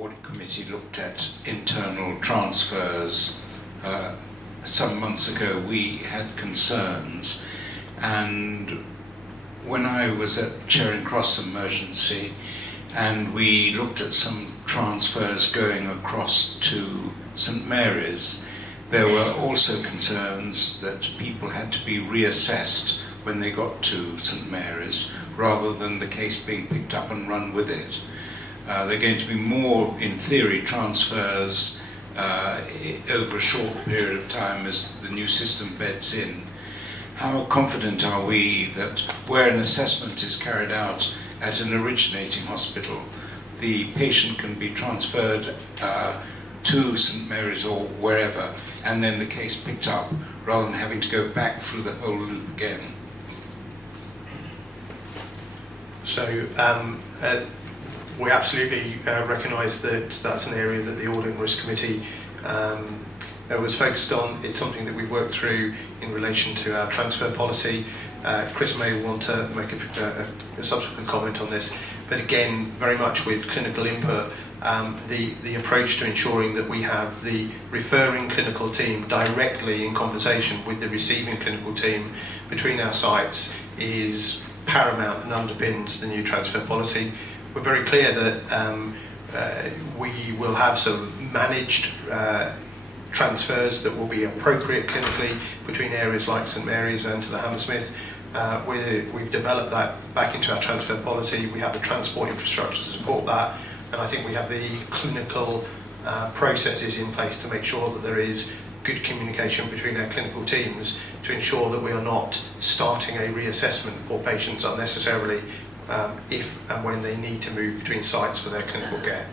audit committee looked at internal transfers some months ago, we had concerns, and when I was at Charing Cross Emergency and we looked at some transfers going across to St Mary's, there were also concerns that people had to be reassessed when they got to St Mary's, rather than the case being picked up and run with it. There are going to be more, in theory, transfers over a short period of time as the new system beds in. How confident are we that where an assessment is carried out at an originating hospital, the patient can be transferred to St Mary's or wherever, and then the case picked up, rather than having to go back through the whole loop again? So we absolutely recognise that that's an area that the Audit and Risk Committee was focused on. It's something that we've worked through in relation to our transfer policy. Chris may want to make a subsequent comment on this, but again, very much with clinical input, the approach to ensuring that we have the referring clinical team directly in conversation with the receiving clinical team between our sites is paramount and underpins the new transfer policy. We're very clear that we will have some managed transfers that will be appropriate clinically between areas like St Mary's and to the Hammersmith. We've developed that back into our transfer policy. We have the transport infrastructure to support that, and I think we have the clinical processes in place to make sure that there is good communication between our clinical teams to ensure that we are not starting a reassessment for patients unnecessarily if and when they need to move between sites for their clinical care.